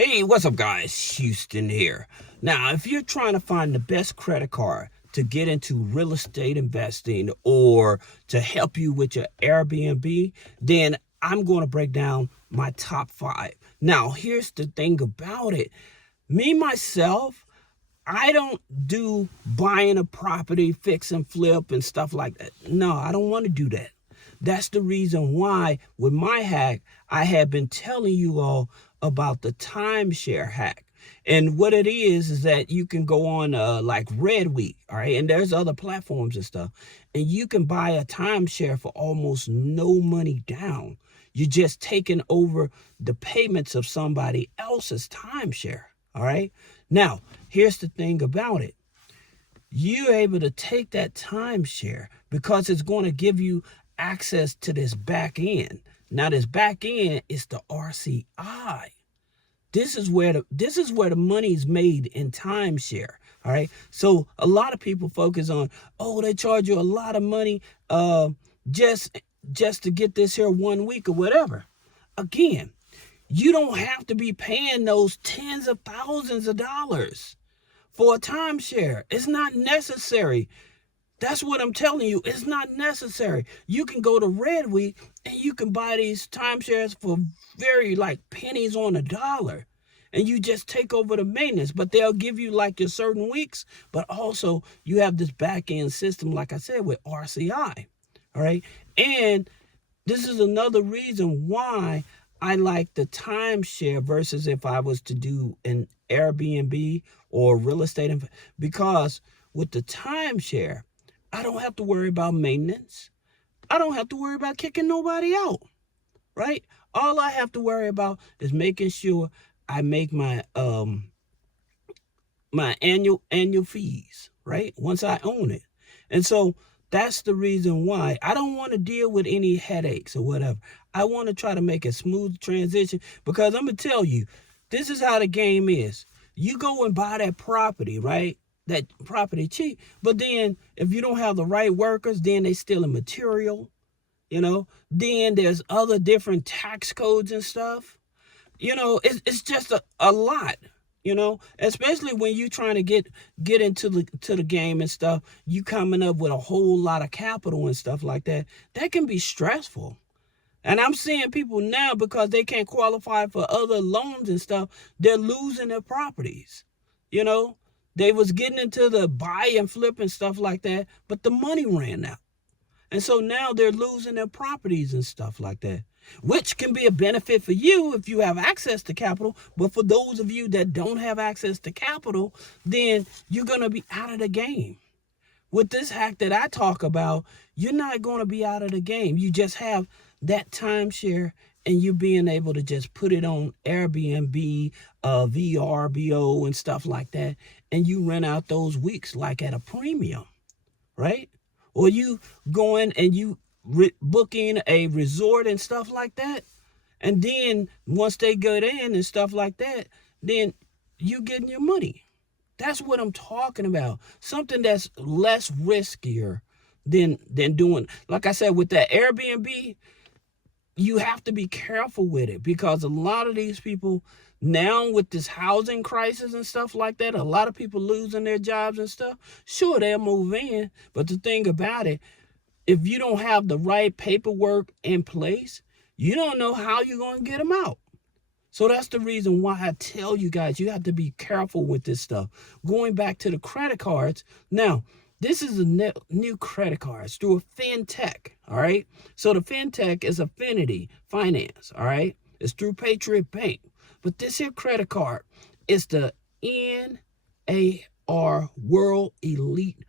Hey, what's up, guys? Houston here. Now, if you're trying to find the best credit card to get into real estate investing or to help you with your Airbnb, then I'm going to break down my top 5. Now, here's the thing about it. Me, myself, I don't do buying a property, fix and flip and stuff like that. No, I don't want to do that. That's the reason why with my hack, I have been telling you all about the timeshare hack. And what it is that you can go on like Red Week, all right? And there's other platforms and stuff. And you can buy a timeshare for almost no money down. You're just taking over the payments of somebody else's timeshare, all right? Now, here's the thing about it. You're able to take that timeshare because it's going to give you access to this back end. Now, this back end is the RCI. This is where the money is made in timeshare. All right. So a lot of people focus on, oh, they charge you a lot of money just to get this here 1 week or whatever. Again, you don't have to be paying those tens of thousands of dollars for a timeshare. It's not necessary. That's what I'm telling you. It's not necessary. You can go to Red Week and you can buy these timeshares for very like pennies on a dollar. And you just take over the maintenance. But they'll give you like your certain weeks. But also you have this back end system, like I said, with RCI. All right. And this is another reason why I like the timeshare versus if I was to do an Airbnb or real estate. Because with the timeshare, I don't have to worry about maintenance. I don't have to worry about kicking nobody out, right? All I have to worry about is making sure I make my my annual fees, right? Once I own it. And so that's the reason why I don't want to deal with any headaches or whatever. I want to try to make a smooth transition because I'm going to tell you, this is how the game is. You go and buy that property, right? That property cheap. But then if you don't have the right workers, then they stealing material, Then there's other different tax codes and stuff. It's just a lot, especially when you trying to get into the game and stuff. You coming up with a whole lot of capital and stuff like that. That can be stressful. And I'm seeing people now because they can't qualify for other loans and stuff, they're losing their properties. They was getting into the buy and flip and stuff like that, but the money ran out. And so now they're losing their properties and stuff like that, which can be a benefit for you if you have access to capital. But for those of you that don't have access to capital, then you're going to be out of the game. With this hack that I talk about, you're not going to be out of the game. You just have that timeshare and you being able to just put it on Airbnb, VRBO and stuff like that. And you rent out those weeks like at a premium, right? Or you going and you booking a resort and stuff like that. And then once they get in and stuff like that, then you getting your money. That's what I'm talking about. Something that's less riskier than doing, like I said, with that Airbnb, you have to be careful with it because a lot of these people now with this housing crisis and stuff like that, a lot of people losing their jobs and stuff. Sure, they'll move in. But the thing about it, if you don't have the right paperwork in place, you don't know how you're going to get them out. So that's the reason why I tell you guys, you have to be careful with this stuff. Going back to the credit cards. Now, this is a new credit card. It's through a fintech, all right? So the fintech is Affinity Finance, all right? It's through Patriot Bank. But this here credit card is the NAR World Elite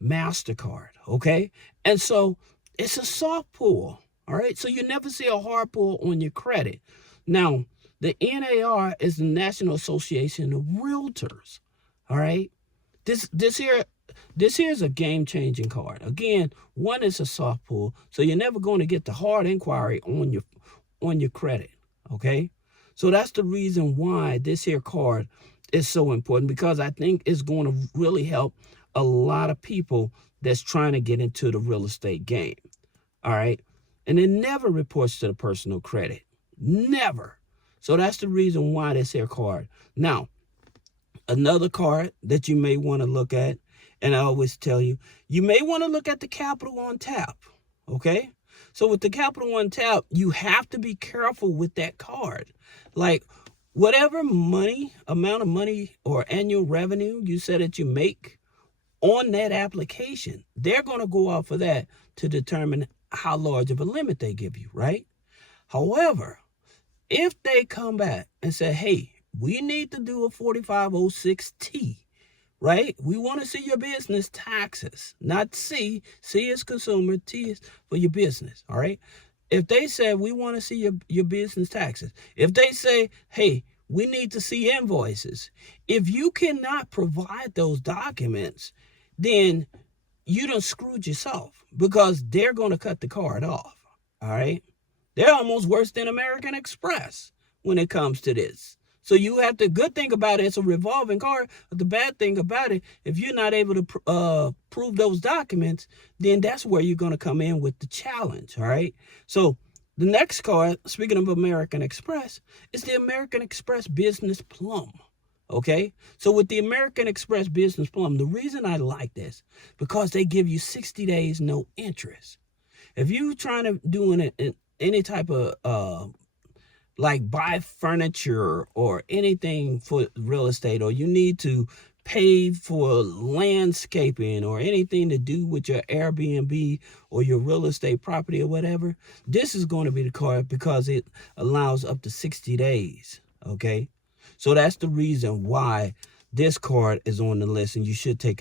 MasterCard, okay? And so it's a soft pull, all right? So you never see a hard pull on your credit. Now, the NAR is the National Association of Realtors, all right? This here is a game-changing card. Again, one is a soft pull, so you're never going to get the hard inquiry on your credit, okay? So that's the reason why this here card is so important because I think it's going to really help a lot of people that's trying to get into the real estate game, all right? And it never reports to the personal credit, never. So that's the reason why this here card. Now, another card that you may want to look at, and I always tell you, you may want to look at the Capital on Tap, okay? So with the Capital on Tap, you have to be careful with that card. Like, whatever amount of money or annual revenue you said that you make on that application, they're going to go off of that to determine how large of a limit they give you, right? However, if they come back and say, hey, we need to do a 4506T, right? We want to see your business taxes, not C. C is consumer, T is for your business, all right? If they say, we want to see your business taxes, if they say, hey, we need to see invoices, if you cannot provide those documents, then you done screwed yourself, because they're going to cut the card off, all right? They're almost worse than American Express when it comes to this. So you have the good thing about it, it's a revolving card. But the bad thing about it, if you're not able to prove those documents, then that's where you're going to come in with the challenge, all right? So the next card, speaking of American Express, is the American Express Business Plum, okay? So with the American Express Business Plum, the reason I like this, because they give you 60 days no interest. If you're trying to do any type of like buy furniture or anything for real estate, or you need to pay for landscaping or anything to do with your Airbnb or your real estate property or whatever, this is going to be the card, because it allows up to 60 days, okay? So that's the reason why this card is on the list, and you should take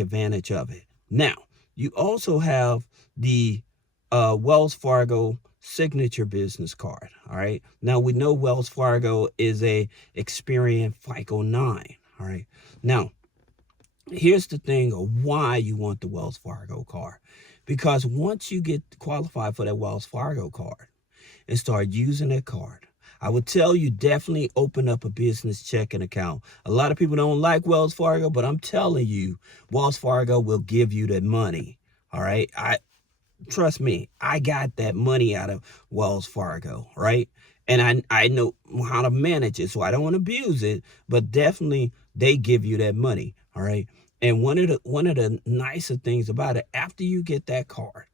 advantage of it. Now, you also have the Wells Fargo signature business card, all right? Now, we know Wells Fargo is a Experian FICO 9, all right? Now, here's the thing of why you want the Wells Fargo card. Because once you get qualified for that Wells Fargo card and start using that card, I would tell you, definitely open up a business checking account. A lot of people don't like Wells Fargo, but I'm telling you, Wells Fargo will give you that money, all right? Trust me, I got that money out of Wells Fargo, right? And I know how to manage it, so I don't want to abuse it, but definitely they give you that money, all right? And one of the nicer things about it, after you get that card,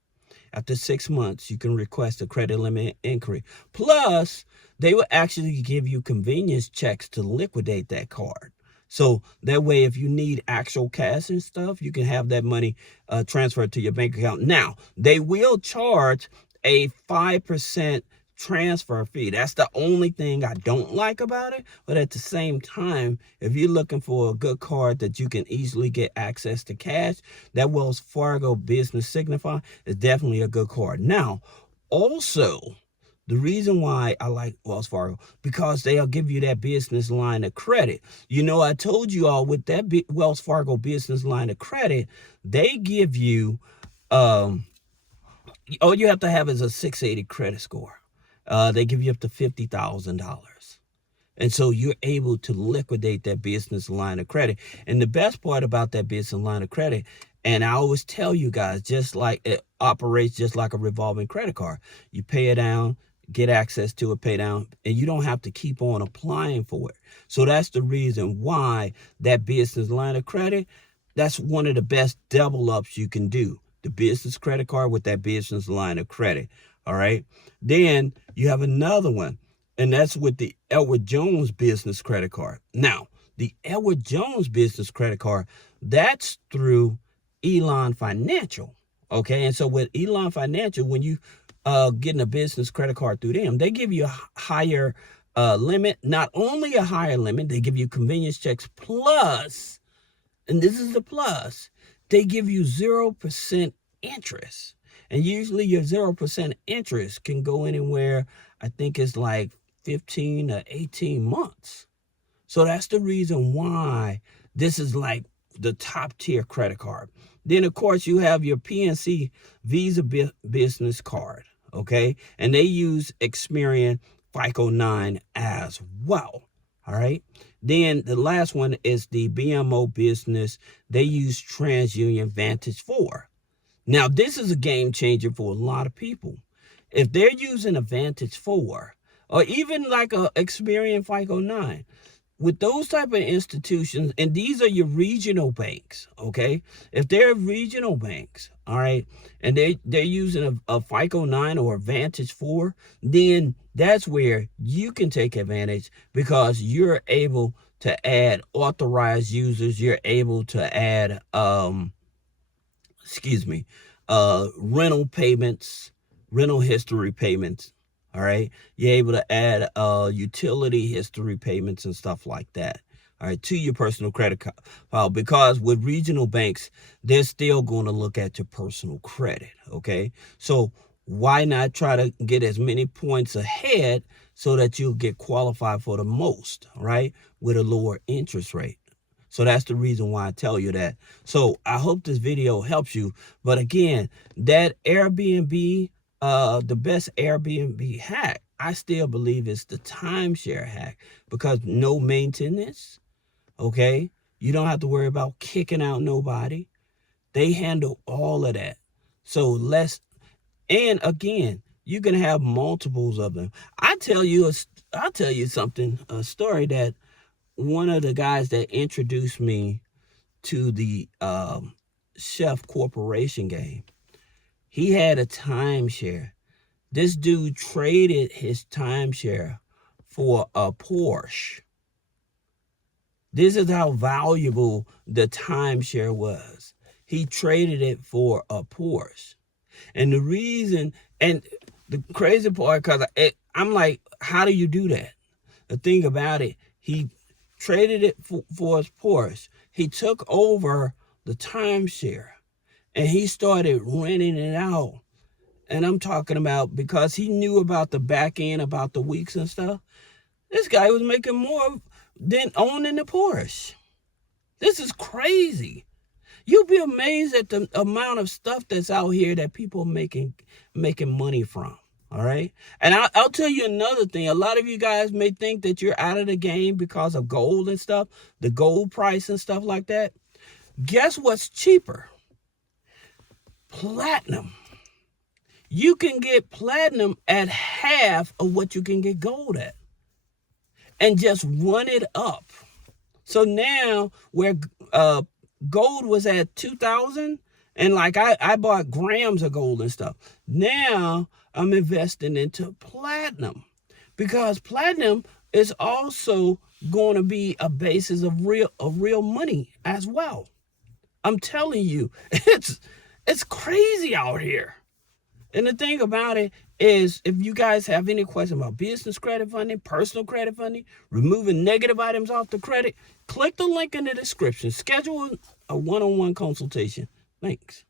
after 6 months, you can request a credit limit inquiry. Plus, they will actually give you convenience checks to liquidate that card. So that way, if you need actual cash and stuff, you can have that money transferred to your bank account. Now, they will charge a 5% transfer fee. That's the only thing I don't like about it. But at the same time, if you're looking for a good card that you can easily get access to cash, that Wells Fargo Business Signify is definitely a good card. Now, also, the reason why I like Wells Fargo, because they'll give you that business line of credit. You know, I told you all, with that Wells Fargo business line of credit, they give you, all you have to have is a 680 credit score. They give you up to $50,000. And so you're able to liquidate that business line of credit. And the best part about that business line of credit, and I always tell you guys, just like it operates just like a revolving credit card. You pay it down, get access to it, pay down, and you don't have to keep on applying for it. So that's the reason why that business line of credit, that's one of the best double ups you can do. The business credit card with that business line of credit. All right. Then you have another one, and that's with the Edward Jones business credit card. Now, the Edward Jones business credit card, that's through Elon Financial. Okay. And so with Elon Financial, when you getting a business credit card through them, they give you a higher limit. Not only a higher limit, they give you convenience checks, plus, and this is the plus, they give you 0% interest. And usually your 0% interest can go anywhere, I think it's like 15 to 18 months. So that's the reason why this is like the top tier credit card. Then, of course, you have your PNC Visa business card, okay? And they use Experian FICO 9 as well, all right? Then the last one is the BMO business. They use TransUnion Vantage 4. Now, this is a game changer for a lot of people. If they're using a Vantage 4, or even like a Experian FICO 9. With those type of institutions, and these are your regional banks, okay? If they're regional banks, all right, and they're using a FICO 9 or a Vantage 4, then that's where you can take advantage, because you're able to add authorized users. You're able to add rental payments, rental history payments. All right. You're able to add utility history payments and stuff like that. All right, to your personal credit file, because with regional banks, they're still going to look at your personal credit. Okay. So why not try to get as many points ahead so that you'll get qualified for the most, right? With a lower interest rate. So that's the reason why I tell you that. So I hope this video helps you. But again, that Airbnb, the best Airbnb hack, I still believe it's the timeshare hack, because no maintenance, okay? You don't have to worry about kicking out nobody. They handle all of that. So and again, you can have multiples of them. I'll tell you something, a story that one of the guys that introduced me to the Chef Corporation game, he had a timeshare. This dude traded his timeshare for a Porsche. This is how valuable the timeshare was. He traded it for a Porsche. And the reason, and the crazy part, because I'm like, how do you do that? The thing about it, he traded it for his Porsche. He took over the timeshare and he started renting it out. And I'm talking about, because he knew about the back end, about the weeks and stuff, this guy was making more than owning the Porsche. This is crazy. You'll be amazed at the amount of stuff that's out here that people are making money from. All right. And I'll tell you another thing. A lot of you guys may think that you're out of the game because of gold and stuff, the gold price and stuff like that. Guess what's cheaper? Platinum. You can get platinum at half of what you can get gold at, and just run it up. So now where gold was at 2,000, and like I bought grams of gold and stuff. Now I'm investing into platinum, because platinum is also going to be a basis of real money as well. I'm telling you, it's crazy out here. And the thing about it is, if you guys have any questions about business credit funding, personal credit funding, removing negative items off the credit, click the link in the description. Schedule a one-on-one consultation. Thanks.